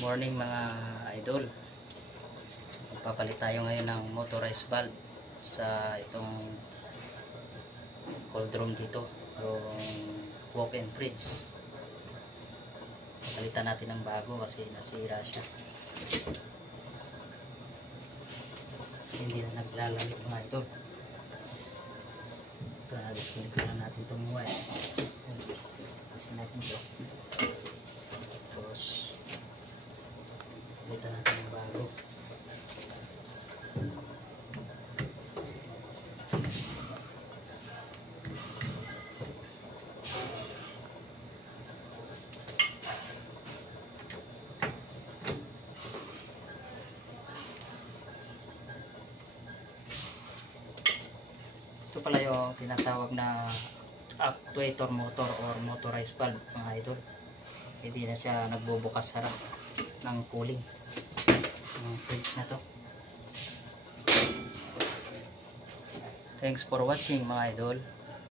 Morning mga idol. Magpapalit tayo ngayon ng motorized valve sa itong cold room dito, yung walk-in fridge. Palitan natin ng bago kasi nasira siya, kasi hindi na naglalamig mga idol. Ito na, disconnect lang natin itong wire kasi natin ito, tapos palitan natin ng bago. Ito pala yung tinatawag na actuator motor or motorized valve mga idol. Hindi na siya nagbubukas sarap ng cooling ng fridge na to. Thanks for watching mga idol.